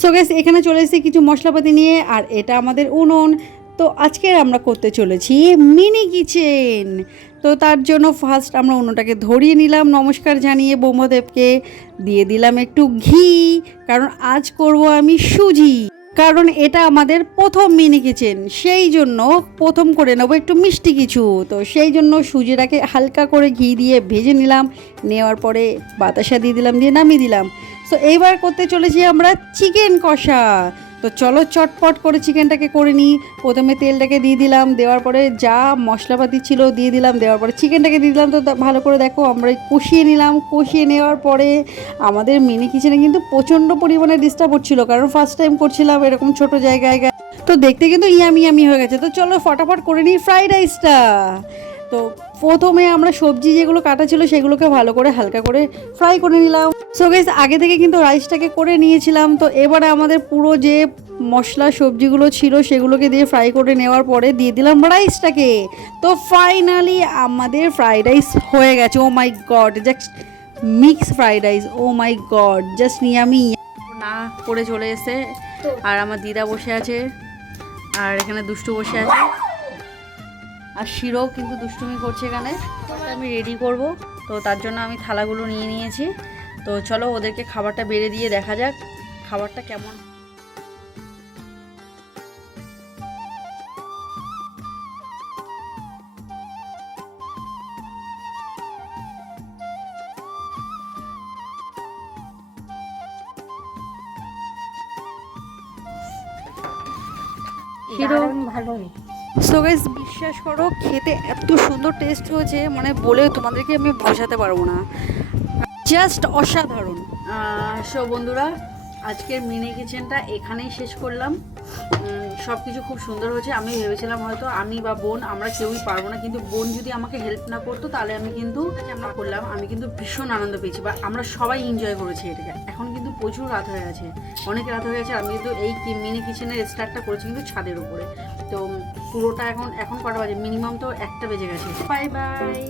So guys এখানে চলে এসেছি কিছু মশলাপাতি নিয়ে, আর এটা আমাদের উনুন। তো আজকে আমরা করতে চলেছি মিনি কিচেন। তো তার জন্য ফার্স্ট আমরা উনুনটাকে ধরিয়ে নিলাম, নমস্কার জানিয়ে ব্রহ্মদেবকে দিয়ে দিলাম একটু ঘি, কারণ আজ করব আমি সুজি। কারণ এটা আমাদের প্রথম মিনি কিচেন, সেই জন্য প্রথম করে নেবো একটু মিষ্টি কিছু। তো সেই জন্য সুজিটাকে হালকা করে ঘি দিয়ে ভেজে নিলাম, নেওয়ার পরে বাতাসা দিয়ে দিলাম, দিয়ে নামিয়ে দিলাম। তো এইবার করতে চলেছি আমরা চিকেন কষা। তো চলো চটপট করে চিকেনটাকে করে নিই। প্রথমে তেলটাকে দিয়ে দিলাম, দেওয়ার পরে যা মশলাপাতি ছিল দিয়ে দিলাম, দেওয়ার পরে চিকেনটাকে দিয়ে দিলাম। তো ভালো করে দেখো আমরা কষিয়ে নিলাম। কষিয়ে নেওয়ার পরে আমাদের মিনি কিচেনে কিন্তু প্রচণ্ড পরিমাণে ডিস্টার্ব হচ্ছিলো, কারণ ফার্স্ট টাইম করছিলাম এরকম ছোট জায়গায়। তো দেখতে কিন্তু ইয়ামি ইয়ামি হয়ে গেছে। তো চলো ফটাফট করে নিই ফ্রাইড রাইসটা। তো প্রথমে আমরা সবজি যেগুলো কাটা ছিল সেগুলোকে ভালো করে হালকা করে ফ্রাই করে নিলাম। সো গাইস আগে থেকে কিন্তু রাইসটাকে করে নিয়েছিলাম। তো এবারে আমাদের পুরো যে মশলা সবজিগুলো ছিল সেগুলোকে দিয়ে ফ্রাই করে নেওয়ার পরে দিয়ে দিলাম রাইসটাকে। তো ফাইনালি আমাদের ফ্রাইড রাইস হয়ে গেছে। Oh my god, just mix fried rice, oh my god, just yummy. না করে চলে এসে, আর আমার দিদা বসে আছে, আর এখানে দুষ্টু বসে আছে, আর শিরও কিন্তু দুষ্টুমি করছে এখানে। আমি রেডি করব, তো তার জন্য আমি থালাগুলো নিয়ে নিয়েছি। তো চলো ওদেরকে খাবারটা বেড়ে দিয়ে দেখা যাক খাবারটা কেমন। সো গাইস বিশ্বাস করো খেতে এত সুন্দর টেস্ট হয়েছে, মানে বলে তোমাদেরকে আমি বোঝাতে পারবো না, জাস্ট অসাধারণ। সো বন্ধুরা, আজকের মিনি কিচেনটা এখানেই শেষ করলাম। সব কিছু খুব সুন্দর হয়েছে। আমি ভেবেছিলাম হয়তো আমি বা বোন আমরা কেউই পারবো না, কিন্তু বোন যদি আমাকে হেল্প না করতো তাহলে আমি কিন্তু আমরা করলাম। আমি কিন্তু ভীষণ আনন্দ পেয়েছি, বা আমরা সবাই এনজয় করেছি এটাকে। এখন কিন্তু প্রচুর রাত হয়ে গেছে, অনেক রাত হয়ে গেছে। আমি কিন্তু এই মিনি কিচেনের স্টার্টটা করেছি কিন্তু ছাদের উপরে। তো পুরোটা এখন কটা বাজে, মিনিমাম তো 1টা বেজে গেছে। Bye bye.